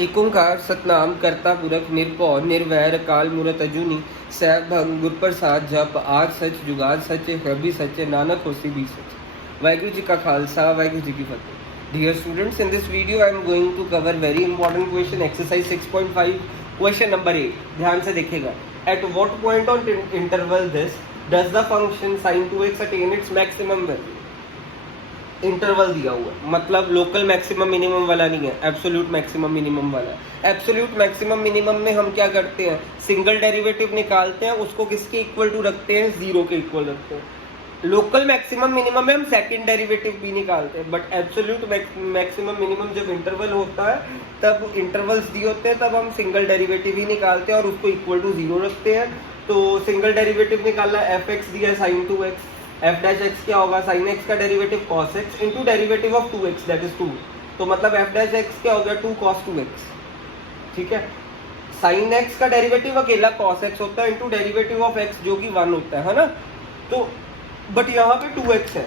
एक ओंकार सतनाम करता पुरख निरपौ निर्वैर काल मूरत अजूनी सैभ भंग गुरप्रसाद जप आज सच जुगाद सच रबी सच नानक होसी भी सच। वाहिगुरु जी का खालसा वाहिगुरु जी की फतेह। Dear students, in this video I am going to cover very important question exercise 6.5 question number 8। ध्यान से देखिएगा। At what point on interval this does the function sin 2x attain its maximum value? Interval दिया हुआ है, मतलब local maximum minimum वाला नहीं है, एब्सोल्यूट मैक्सिमम मिनिमम वाला है। एब्सोल्यूट मैक्सिमम मिनिमम में हम क्या करते हैं, सिंगल डेरिवेटिव निकालते हैं, उसको किसके इक्वल टू रखते हैं, जीरो के इक्वल रखते हैं। लोकल मैक्सिमम मिनिमम में हम सेकंड डेरिवेटिव भी निकालते हैं, बट एब्सोल्यूट मैक्सिमम मिनिमम जब इंटरवल होता है तब इंटरवल्स दिए होते हैं, तब हम सिंगल डेरिवेटिव ही निकालते हैं और उसको इक्वल टू जीरो रखते हैं। तो सिंगल डेरिवेटिव निकालना, एफ एक्स दिया sine 2x, F dash X क्या होगा, साइन एक्स का derivative cos X into derivative of 2x that is 2, तो मतलब एफ डैश एक्स क्या हो गया 2 cos 2x। ठीक है, साइन एक्स का डेरिवेटिव अकेला cos x होता है इंटू डेरिवेटिव ऑफ x जो कि 1 होता है ना। तो बट यहाँ पे 2x है,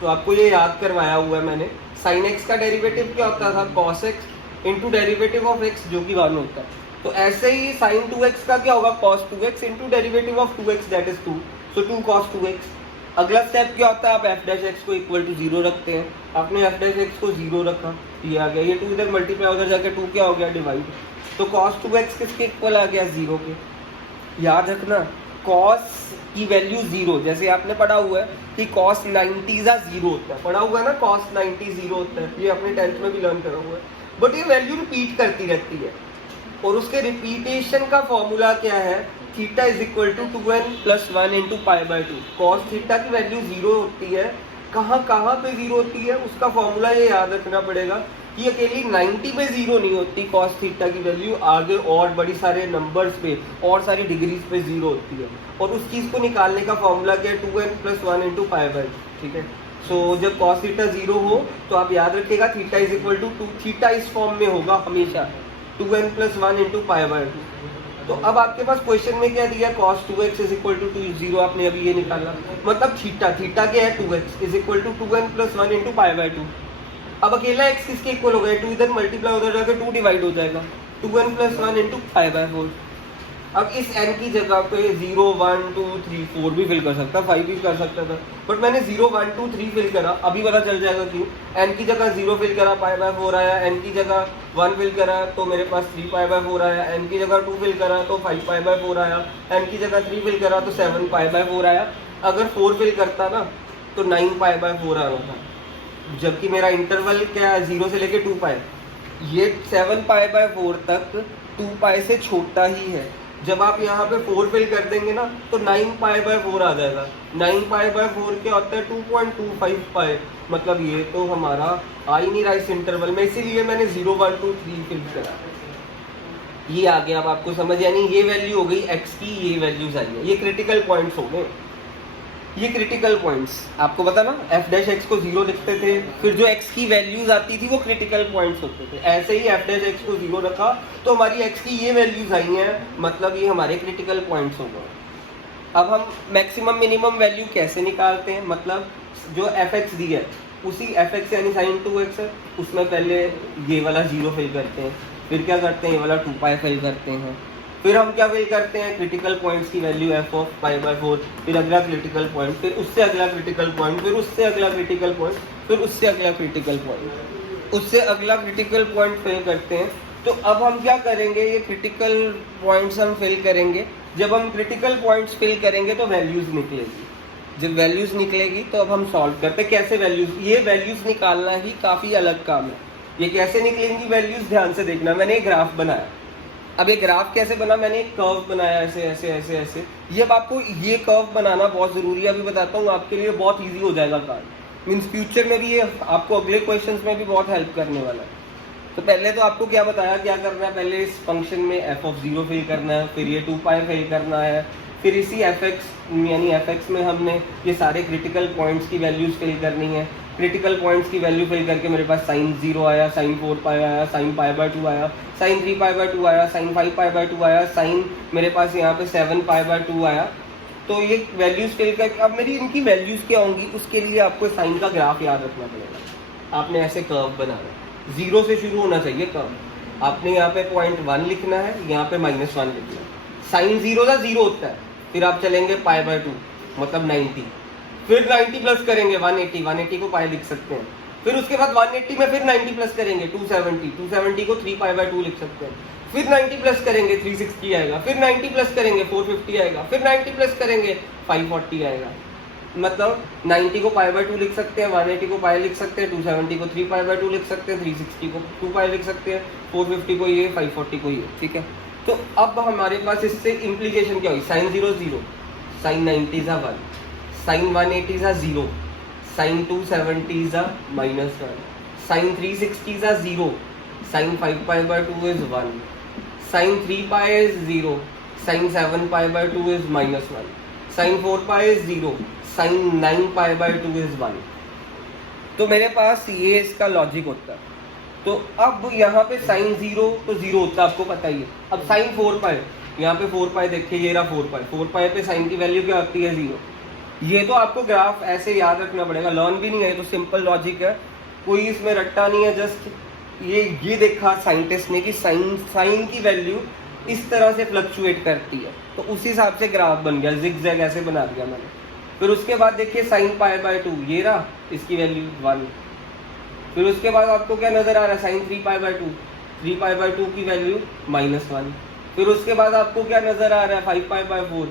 तो आपको ये याद करवाया हुआ है मैंने। साइन एक्स का डेरिवेटिव क्या होता था, cos x into derivative of x जो कि 1 होता है। तो ऐसे ही साइन 2x का क्या होगा, cos 2x into derivative of 2x that is 2, so 2 cos 2x। अगला स्टेप क्या होता है, आप एफ डैश एक्स को इक्वल टू जीरो रखते हैं। आपने एफ डैश एक्स को जीरो रखा, ये आ गया, ये 2 इधर मल्टीप्लाई उधर जाके 2 क्या हो गया, डिवाइड। तो cos 2x किसके इक्वल आ गया, जीरो के। याद रखना cos की वैल्यू जीरो, जैसे आपने पढ़ा हुआ है कि cos 90 जीरो होता है, पढ़ा हुआ है ना, cos 90 जीरो होता है, ये अपने 10th में भी लर्न करा हुआ है। बट ये वैल्यू रिपीट करती रहती है और उसके रिपीटेशन का फॉर्मूला क्या है, theta is equal to 2n plus 1 into pi by 2। Cos theta की वैल्यू जीरो होती है, कहाँ कहाँ पे जीरो होती है उसका फॉर्मूला ये याद रखना पड़ेगा कि अकेली 90 पे जीरो नहीं होती कॉस थीटा की वैल्यू, आगे और बड़ी सारे नंबर्स पे और सारी डिग्रीज पे जीरो होती है। और उस चीज़ को निकालने का फॉर्मूला क्या है, 2n plus 1 into pi by 2। ठीक है, सो जब कॉस थीटा जीरो हो तो आप याद रखिएगा theta is equal to 2, theta इस फॉर्म में होगा हमेशा 2n plus 1 into pi by 2। तो अब आपके पास क्वेश्चन में क्या दिया, cos 2x is equal to 2 zero, आपने अभी ये निकाला, मतलब थीटा क्या है 2x is equal to 2n plus 1 into pi by 2। अब अकेला x किसके इक्वल हो गया, 2 इधर मल्टीप्लाई उधर जाकर 2 डिवाइड हो जाएगा, 2n plus 1 into pi by 4। अब इस n की जगह पे 0 1 2 3 4 भी फिल कर सकता, 5 भी कर सकता था, बट मैंने 0 1 2 3 फिल करा, अभी पता चल जाएगा क्यों। n की जगह 0 फिल करा, पाई बाय 4 आया, n की जगह 1 फिल करा तो मेरे पास 3 पाई बाय 4 आया, n की जगह 2 फिल करा तो 5 पाई बाय 4 आया, n की जगह 3 फिल करा तो 7 पाई बाय 4 आया। अगर 4 फिल करता ना तो 9 पाई बाय 4 आना था, जबकि मेरा इंटरवल क्या है 0 से लेके 2 पाई, ये 7 पाई बाय 4 तक 2 पाई से छोटा ही है। जब आप यहाँ पे 4 फिल कर देंगे ना तो 9 पाई बाय 4 आ जाएगा। 9 पाई बाय 4 क्या होता है, 2.25 पाई, मतलब ये तो हमारा आ ही नहीं रहा इस इंटरवल में, इसीलिए मैंने 0 1 2 3 फिल करा। ये आ गया अब आपको समझ, यानी ये वैल्यू हो गई x की, ये वैल्यूज आई है, ये क्रिटिकल पॉइंट्स हो गए। ये क्रिटिकल पॉइंट्स आपको पता ना, एफ डैश एक्स को जीरो लिखते थे, फिर जो एक्स की वैल्यूज आती थी वो क्रिटिकल पॉइंट्स होते थे। ऐसे ही एफ डैश एक्स को जीरो रखा तो हमारी एक्स की ये वैल्यूज आई हैं, मतलब ये हमारे क्रिटिकल पॉइंट्स हो गए। अब हम मैक्सिमम मिनिमम वैल्यू कैसे निकालते हैं, मतलब जो एफ एक्स दी है उसी एफ एक्स यानी साइन 2x है, उसमें पहले ये वाला जीरो फिल करते हैं, फिर क्या करते हैं ये वाला 2 पाई फिल करते हैं, फिर हम क्या फिल करते हैं क्रिटिकल पॉइंट्स की value f of pi by 4, फिर अगला क्रिटिकल पॉइंट, फिर उससे अगला क्रिटिकल पॉइंट, फिर उससे अगला क्रिटिकल पॉइंट, फिर उससे अगला क्रिटिकल पॉइंट, उससे अगला क्रिटिकल पॉइंट फिल करते हैं। तो अब हम क्या करेंगे, ये क्रिटिकल पॉइंट्स हम फिल करेंगे। जब हम क्रिटिकल पॉइंट्स फिल करेंगे तो वैल्यूज निकलेगी, जब वैल्यूज निकलेगी तो अब हम सॉल्व करते हैं कैसे वैल्यूज, ये वैल्यूज निकालना ही काफ़ी अलग काम है। ये कैसे निकलेंगी वैल्यूज, ध्यान से देखना। मैंने एक ग्राफ बनाया, अब ये ग्राफ कैसे बना, मैंने एक कर्व बनाया ऐसे ऐसे ऐसे ऐसे। ये अब आपको ये कर्व बनाना बहुत ज़रूरी है, अभी बताता हूँ, आपके लिए बहुत इजी हो जाएगा काम, मीन्स फ्यूचर में भी ये आपको अगले क्वेश्चंस में भी बहुत हेल्प करने वाला है। तो पहले तो आपको क्या बताया, क्या करना है, पहले इस फंक्शन में एफ ऑफ 0 फिल करना है, फिर ये 2 पाई फिल करना है, फिर इसी एफ एक्स यानी एफ एक्स में हमने ये सारे क्रिटिकल पॉइंट्स की वैल्यूज फिल करनी है। क्रिटिकल पॉइंट्स की वैल्यू फिल करके मेरे पास साइन 0 आया, साइन 4 पाई आया, साइन पाई बाय 2 आया, साइन 3 पाई बाय 2 आया, साइन 5 पाई बाय 2 आया, साइन मेरे पास यहाँ पे 7 पाई बाय 2 आया। तो ये वैल्यूज फिल करके अब मेरी इनकी वैल्यूज क्या होंगी, उसके लिए आपको साइन का ग्राफ याद रखना पड़ेगा। आपने ऐसे कर्व बनाना, 0 से शुरू होना चाहिए कर्व, आपने यहाँ पे 0.1 लिखना है, यहाँ पे -1 लिखना है। साइन 0 का 0 होता है, फिर आप चलेंगे π/2 मतलब 90, फिर 90 प्लस करेंगे 180 को पाई लिख सकते हैं, फिर उसके बाद 180 में फिर 90 प्लस करेंगे 270 को 3π/2 लिख सकते हैं, फिर 90 प्लस करेंगे 360 आएगा, फिर 90 प्लस करेंगे 450 आएगा, फिर 90 प्लस करेंगे 540 आएगा। मतलब 90 को π/2 लिख सकते हैं, 180 को पाई लिख सकते हैं, 270 को 3π/2 लिख सकते हैं, 360 को 2 पाई लिख सकते हैं, 450 को ये, 540 को ये, ठीक है। तो अब हमारे पास इससे इम्प्लीकेशन क्या हुई, साइन 0 0, साइन 90 ज़ा 1, साइन 180 ज़ा 0, साइन 270 ज़ा -1, साइन 360 ज़ा 0, sine 5π/2 is 1, sine 3π is 0, sine 7π/2 is -1, sine 4π is 0, sine 9π/2 is 1। तो मेरे पास ये इसका लॉजिक होता है। तो अब यहाँ पे साइन 0 तो 0 होता है, आपको पता ही है। अब साइन 4π, यहाँ पे 4π देखिए, ये रहा 4π पे साइन की वैल्यू क्या होती है, 0। ये तो आपको ग्राफ ऐसे याद रखना पड़ेगा, लर्न भी नहीं है, तो सिंपल लॉजिक है, कोई इसमें रट्टा नहीं है। जस्ट ये देखा साइंटिस्ट ने कि साइन की वैल्यू इस तरह से फ्लक्चुएट करती है, तो उस हिसाब से ग्राफ बन गया, जिग जैग ऐसे बना दिया मैंने। फिर उसके बाद देखिए साइन π/2, ये रहा, इसकी वैल्यू 1। फिर उसके बाद आपको क्या नजर आ रहा है, साइन 3π/2, 3π/2 की वैल्यू -1। फिर उसके बाद आपको क्या नजर आ रहा है, 5π/2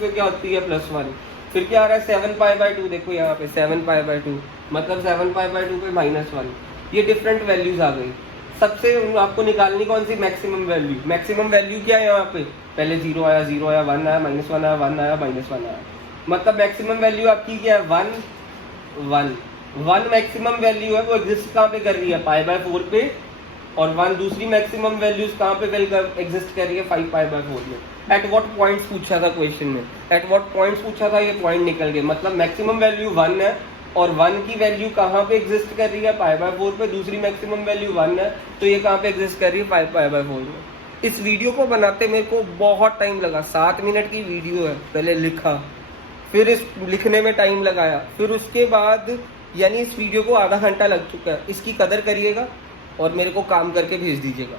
पे क्या होती है +1। फिर क्या आ रहा है 7π/2, देखो यहाँ पे 7π/2 मतलब 7π/2 पे -1। ये डिफरेंट वैल्यूज आ गई। सबसे आपको निकालनी कौन सी, मैक्सिमम वैल्यू। मैक्सिमम वैल्यू क्या है यहाँ पे, पहले 0 आया, 0 आया, 1 आया, -1 आया, 1 आया, -1 आया। मतलब मैक्सिमम वैल्यू आपकी क्या है, 1 मैक्सिमम वैल्यू है, वो एग्जिस्ट कहाँ पे कर रही है, π/4 पे, और 1 दूसरी मैक्सिमम वैल्यूज कहाँ पे एग्जिस्ट कर रही है, 5π/4 में। एट व्हाट पॉइंट्स पूछा था क्वेश्चन में, एट व्हाट पॉइंट्स पूछा था, ये पॉइंट निकल गए। मतलब मैक्सिमम वैल्यू 1 है, और 1 की वैल्यू कहाँ पे एग्जिस्ट कर रही है, π/4 पे, दूसरी मैक्सिमम वैल्यू 1 है, तो ये कहाँ पे एग्जिस्ट कर रही है, 5π/4 में। इस वीडियो को बनाते मेरे को बहुत टाइम लगा, 7 मिनट की वीडियो है। पहले लिखा, फिर इस लिखने में टाइम लगाया, फिर उसके बाद यानी इस वीडियो को आधा घंटा लग चुका है। इसकी कदर करिएगा और मेरे को काम करके भेज दीजिएगा।